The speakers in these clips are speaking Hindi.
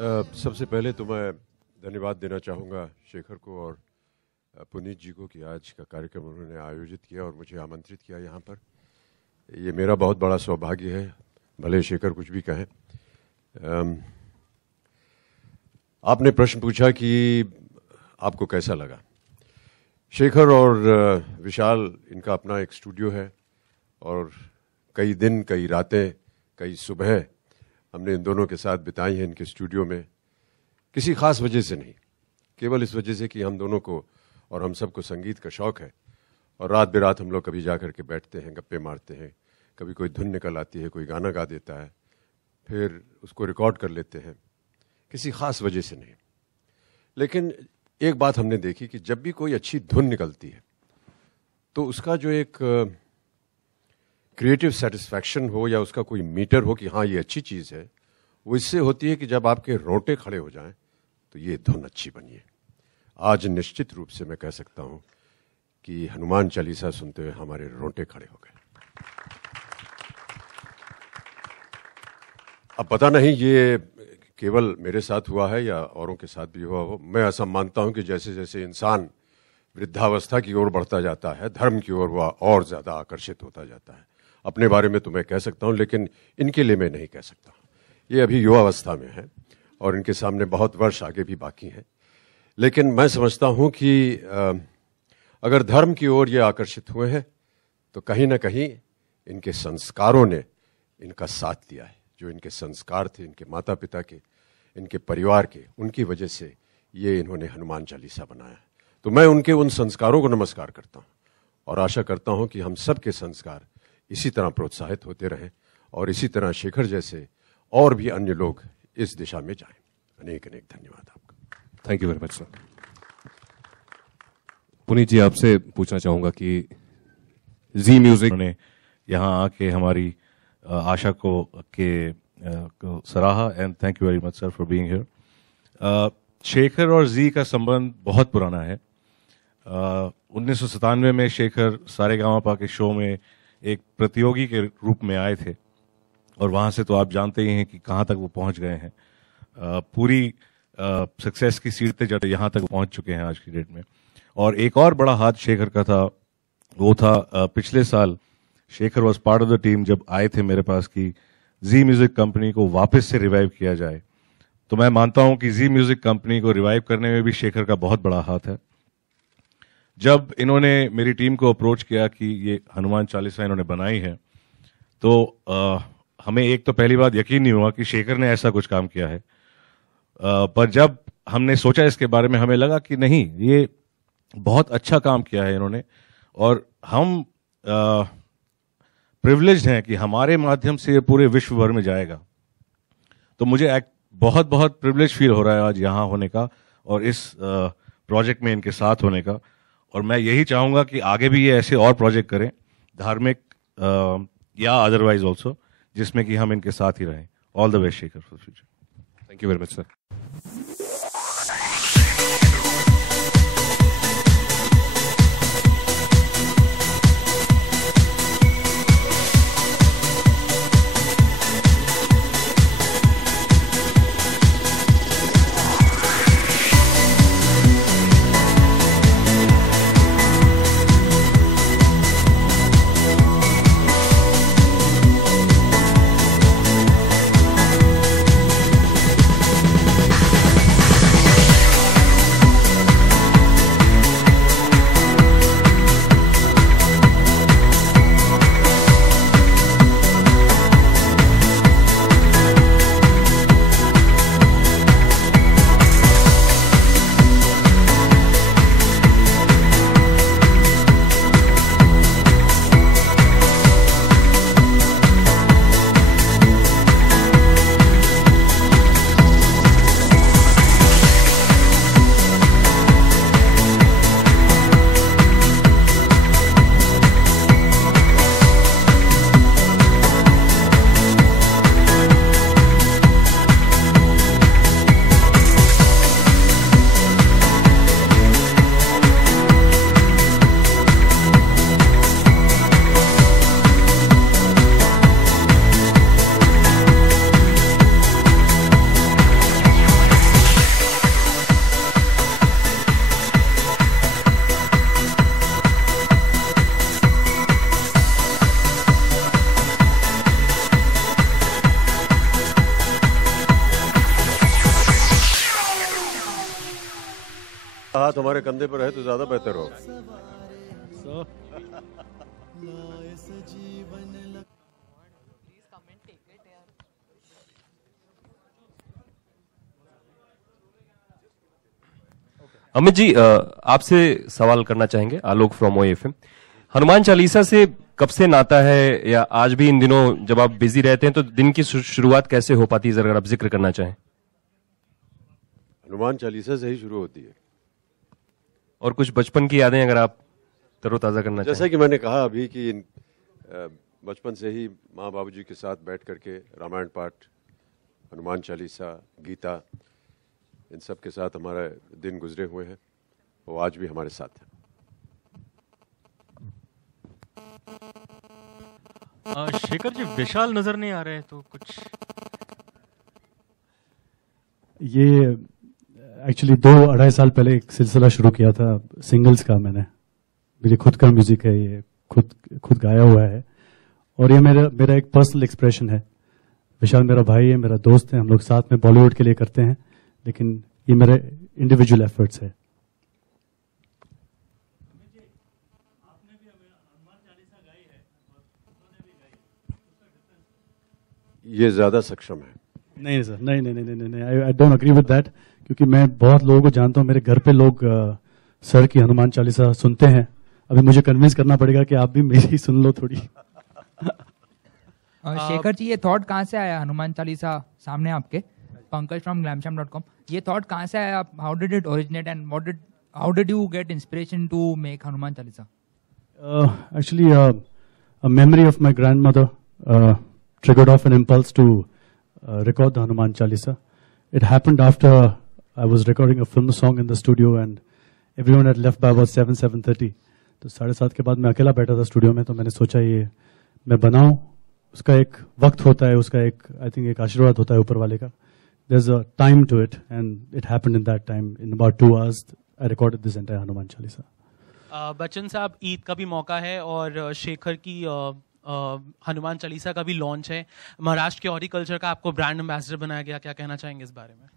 सबसे पहले तो मैं धन्यवाद देना चाहूँगा शेखर को और पुनीत जी को कि आज का कार्यक्रम उन्होंने आयोजित किया और मुझे आमंत्रित किया यहाँ पर। ये मेरा बहुत बड़ा सौभाग्य है, भले शेखर कुछ भी कहें। आपने प्रश्न पूछा कि आपको कैसा लगा। शेखर और विशाल, इनका अपना एक स्टूडियो है और कई दिन, कई रातें, कई सुबह हमने इन दोनों के साथ बिताई हैं इनके स्टूडियो में। किसी खास वजह से नहीं, केवल इस वजह से कि हम दोनों को और हम सबको संगीत का शौक़ है और रात बेरात हम लोग कभी जा कर के बैठते हैं, गप्पे मारते हैं। कभी कोई धुन निकल आती है, कोई गाना गा देता है, फिर उसको रिकॉर्ड कर लेते हैं। किसी ख़ास वजह से नहीं। लेकिन एक बात हमने देखी कि जब भी कोई अच्छी धुन निकलती है तो उसका जो एक क्रिएटिव सेटिस्फैक्शन हो या उसका कोई मीटर हो कि हाँ ये अच्छी चीज़ है, वो इससे होती है कि जब आपके रोंगटे खड़े हो जाएं तो ये धुन अच्छी बनी है। आज निश्चित रूप से मैं कह सकता हूँ कि हनुमान चालीसा सुनते हुए हमारे रोंगटे खड़े हो गए। अब पता नहीं ये केवल मेरे साथ हुआ है या औरों के साथ भी हुआ हो। मैं ऐसा मानता हूँ कि जैसे जैसे इंसान वृद्धावस्था की ओर बढ़ता जाता है, धर्म की ओर वह और ज़्यादा आकर्षित होता जाता है। अपने बारे में तो मैं कह सकता हूँ, लेकिन इनके लिए मैं नहीं कह सकता। ये अभी युवावस्था में है और इनके सामने बहुत वर्ष आगे भी बाकी हैं। लेकिन मैं समझता हूँ कि अगर धर्म की ओर ये आकर्षित हुए हैं तो कहीं ना कहीं इनके संस्कारों ने इनका साथ दिया है। जो इनके संस्कार थे, इनके माता पिता के, इनके परिवार के, उनकी वजह से ये इन्होंने हनुमान चालीसा बनाया। तो मैं उनके उन संस्कारों को नमस्कार करता हूँ और आशा करता हूँ कि हम सब के संस्कार इसी तरह प्रोत्साहित होते रहें और इसी तरह शेखर जैसे और भी अन्य लोग इस दिशा में जाएं। अनेक अनेक धन्यवाद आपका। Thank you very much sir. Puneet ji, आपसे पूछना चाहूँगा कि जी म्यूजिक ने यहाँ आके हमारी आशा को सराहा and thank you very much sir for being here. Shekhar और जी का संबंध बहुत पुराना है। 1997 में शेखर सारेगामापा के शो में एक प्रतियोगी के रूप में आए थे और वहाँ से तो आप जानते ही हैं कि कहाँ तक वो पहुँच गए हैं। पूरी सक्सेस की सीढ़ी पे यहाँ तक पहुँच चुके हैं आज की डेट में। और एक और बड़ा हाथ शेखर का था, वो था पिछले साल Shekhar was part of the team जब आए थे मेरे पास कि जी म्यूजिक कंपनी को वापस से रिवाइव किया जाए। तो मैं मानता हूं कि जी म्यूजिक कंपनी को रिवाइव करने में भी शेखर का बहुत बड़ा हाथ है। जब इन्होंने मेरी टीम को अप्रोच किया कि ये हनुमान चालीसा इन्होंने बनाई है तो हमें एक तो पहली बात यकीन नहीं हुआ कि शेखर ने ऐसा कुछ काम किया है। पर जब हमने सोचा इसके बारे में हमें लगा कि नहीं, ये बहुत अच्छा काम किया है इन्होंने और हम प्रिविलेज्ड हैं कि हमारे माध्यम से ये पूरे विश्व भर में जाएगा। तो मुझे बहुत बहुत प्रिविलेज फील हो रहा है आज यहाँ होने का और इस प्रोजेक्ट में इनके साथ होने का। और मैं यही चाहूँगा कि आगे भी ये ऐसे और प्रोजेक्ट करें, धार्मिक या अदरवाइज ऑल्सो, जिसमें कि हम इनके साथ ही रहें। All the best Shekhar for future. Thank you very much sir. हाथ हमारे कंधे पर है तो ज्यादा बेहतर होगा। So, अमित जी, आपसे सवाल करना चाहेंगे, आलोक फ्रॉम OFM। हनुमान चालीसा से कब से नाता है, या आज भी इन दिनों जब आप बिजी रहते हैं तो दिन की शुरुआत कैसे हो पाती है, अगर आप जिक्र करना चाहें। हनुमान चालीसा से ही शुरू होती है। और कुछ बचपन की यादें अगर आप तरोताजा करना जैसा चाहें। कि मैंने कहा अभी कि बचपन से ही माँ बाबूजी के साथ बैठ करके रामायण पाठ, हनुमान चालीसा, गीता, इन सब के साथ हमारे दिन गुजरे हुए हैं, वो आज भी हमारे साथ हैं। शेखर जी विशाल नजर नहीं आ रहे हैं तो कुछ। ये एक्चुअली 2-2.5 साल पहले एक सिलसिला शुरू किया था सिंगल्स का। मैंने, मेरी खुद का म्यूजिक है, ये खुद गाया हुआ है, और ये मेरा एक पर्सनल एक्सप्रेशन है। विशाल मेरा भाई है, मेरा दोस्त है, हम लोग साथ में बॉलीवुड के लिए करते हैं, लेकिन ये मेरे इंडिविजुअल एफर्ट्स है। ये ज्यादा सक्षम है। नहीं सर, नहीं, I don't agree with that, क्योंकि मैं बहुत लोगों को जानता हूँ, मेरे घर पे लोग सर की हनुमान चालीसा सुनते हैं। अभी मुझे कन्विंस करना पड़ेगा कि आप भी मेरी सुन लो थोड़ी। शेखर जी, ये थॉट कहाँ से आया हनुमान चालीसा सामने आपके? Pankaj from glamsham.com। ये थॉट कहाँ से आया? How did it originate and how did you get inspiration to make Hanuman Chalisa? Actually, a memory of my grandmother triggered off an impulse to record the Hanuman Chalisa. It happened after I was recording a film song in the studio and everyone had left by about 7:30. तो 7:30 के बाद मैं अकेला बैठा था स्टूडियो में, तो मैंने सोचा ये मैं बनाऊं। उसका एक वक्त होता है, उसका एक आई थिंक एक आशीर्वाद होता है ऊपर वाले का। There's a time to it and it happened in that time. In about 2 hours, I recorded this entire Hanuman Chalisa. Bachchan साहब, ईद का भी मौका है और शेखर की हनुमान चालीसा का भी लॉन्च है। महाराष्ट्र के हॉर्टिकल्चर का आपको ब्रांड एम्बेसडर बनाया गया, क्या कहना चाहेंगे इस बारे में?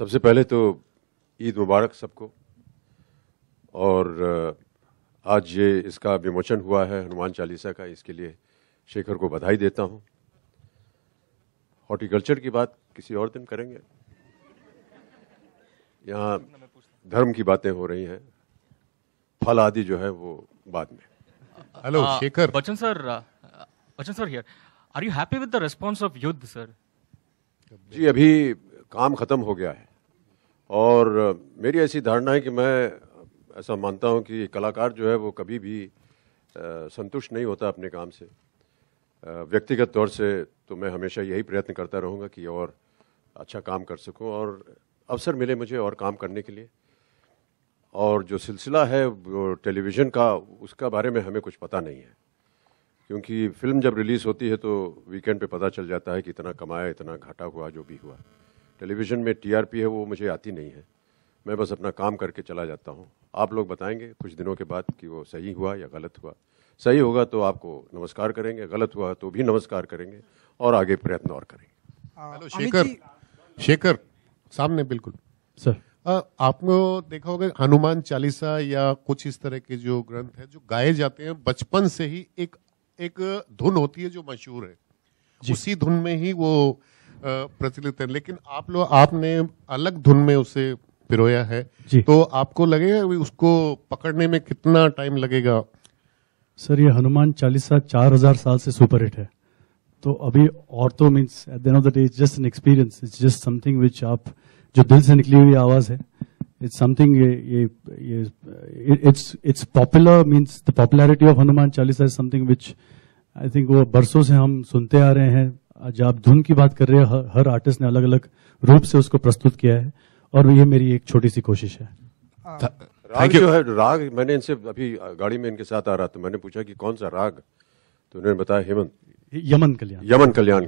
सबसे पहले तो ईद मुबारक सबको, और आज ये इसका विमोचन हुआ है हनुमान चालीसा का, इसके लिए शेखर को बधाई देता हूं। हॉर्टिकल्चर की बात किसी और दिन करेंगे, यहाँ धर्म की बातें हो रही हैं, फल आदि जो है वो बाद में। Hello Shekhar. Bachchan sir here, are you happy with the response of Yudh sir? जी, अभी काम खत्म हो गया है, और मेरी ऐसी धारणा है कि मैं ऐसा मानता हूं कि कलाकार जो है वो कभी भी संतुष्ट नहीं होता अपने काम से। व्यक्तिगत तौर से तो मैं हमेशा यही प्रयत्न करता रहूंगा कि और अच्छा काम कर सकूं, और अवसर मिले मुझे और काम करने के लिए। और जो सिलसिला है वो टेलीविज़न का, उसका बारे में हमें कुछ पता नहीं है, क्योंकि फिल्म जब रिलीज़ होती है तो वीकेंड पे पता चल जाता है कि इतना कमाया, इतना घाटा हुआ, जो भी हुआ। टेलीविज़न में TRP है वो मुझे आती नहीं है, मैं बस अपना काम करके चला जाता हूँ। आप लोग बताएंगे कुछ दिनों के बाद कि वो सही हुआ या गलत हुआ। सही होगा तो आपको नमस्कार करेंगे, गलत हुआ तो भी नमस्कार करेंगे, और आगे प्रयत्न और करेंगे। हेलो शेखर सामने बिल्कुल सर, आपने देखा होगा हनुमान चालीसा या कुछ इस तरह के जो ग्रंथ है जो गाए जाते हैं, बचपन से ही एक धुन होती है जो मशहूर है, उसी धुन में ही वो प्रचलित है। लेकिन आपने अलग धुन में उसे पिरोया है, तो आपको लगेगा उसको पकड़ने में कितना टाइम लगेगा? सर, ये हनुमान चालीसा 4000 साल से सुपर हिट है, तो अभी और तो means at the end of the day it's just an experience, it's just something which आप जो दिल से निकली हुई आवाज है, it's something it's popular, means the popularity of Hanuman Chalisa is something which I think वो बरसों से हम सुनते आ रहे हैं। जब आप धुन की बात कर रहे हैं, हर आर्टिस्ट ने अलग अलग रूप से उसको प्रस्तुत किया है, और ये मेरी एक छोटी सी कोशिश है। राग जो है, राग मैंने इनसे अभी गाड़ी में इनके साथ आ रहा था, मैंने पूछा कि कौन सा राग, तो उन्होंने बताया यमन कल्याण।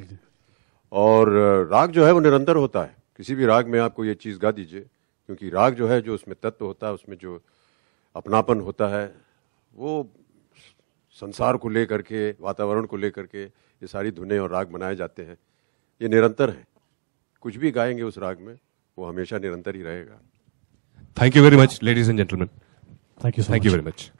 और राग जो है वो निरंतर होता है, किसी भी राग में आपको ये चीज़ गा दीजिए, क्योंकि राग जो है, जो उसमें तत्व होता है, उसमें जो अपनापन होता है, वो संसार को लेकर के, वातावरण को लेकर के ये सारी धुनें और राग बनाए जाते हैं, ये निरंतर हैं। कुछ भी गाएंगे उस राग में वो हमेशा निरंतर ही रहेगा। Thank you very much, ladies and gentlemen. Thank you so much. Thank you very much.